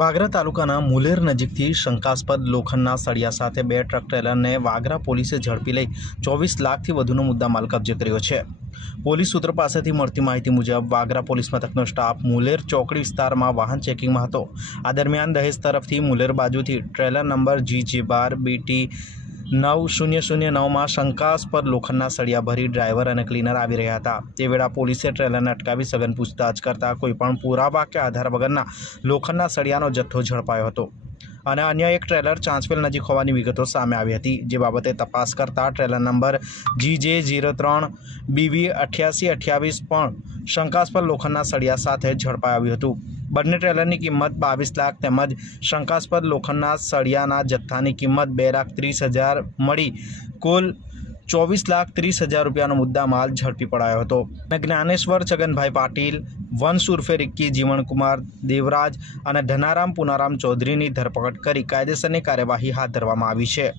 વાગરા તાલુકાના મુલેર નજીકથી શંકાસ્પદ લોખંડના સળિયા સાથે બે ટ્રક ટ્રેલરને વાગરા પોલીસે ઝડપી લઈ ચોવીસ લાખથી વધુનો મુદ્દા માલ કબજે કર્યો છે પોલીસ સૂત્ર પાસેથી મળતી માહિતી મુજબ વાગરા પોલીસ મથકનો સ્ટાફ મુલેર ચોકડી વિસ્તારમાં વાહન ચેકિંગમાં હતો આ દરમિયાન દહેજ તરફથી મુલેર બાજુથી ટ્રેલર નંબર જી જે બાર બીટી નવ શૂન્ય શૂન્ય નવમાં શંકાસ્પદ લોખંડના સળિયા ભરી ડ્રાઈવર અને ક્લીનર આવી રહ્યા હતા તે વેળા પોલીસે ટ્રેલરને અટકાવી સઘન પૂછતાછ કરતા કોઈપણ પુરાવા કે આધાર વગરના લોખંડના સળિયાનો જથ્થો ઝડપાયો હતો અને અન્ય એક ટ્રેલર ચાંચવેલ નજીક હોવાની વિગતો સામે આવી હતી જે બાબતે તપાસ કરતા ટ્રેલર નંબર જી જે જીરો ત્રણ બીવી અઠ્યાસી અઠ્યાવીસ પણ શંકાસ્પદ લોખંડના સળિયા સાથે ઝડપાઈ આવ્યું હતું બંને ટ્રેલરની કિંમત બાવીસ લાખ તેમજ શંકાસ્પદ લોખંડના સળિયાના જથ્થાની કિંમત બે લાખ ત્રીસ હજાર મળી કુલ ચોવીસ લાખ ત્રીસ હજાર રૂપિયાનો મુદ્દા માલ ઝડપી પડાયો હતો અને જ્ઞાનેશ્વર છગનભાઈ પાટીલ વંશ ઉર્ફે રિક્કી જીવણકુમાર દેવરાજ અને ધનારામ પુનારામ ચૌધરીની ધરપકડ કરી કાયદેસરની કાર્યવાહી હાથ ધરવામાં આવી છે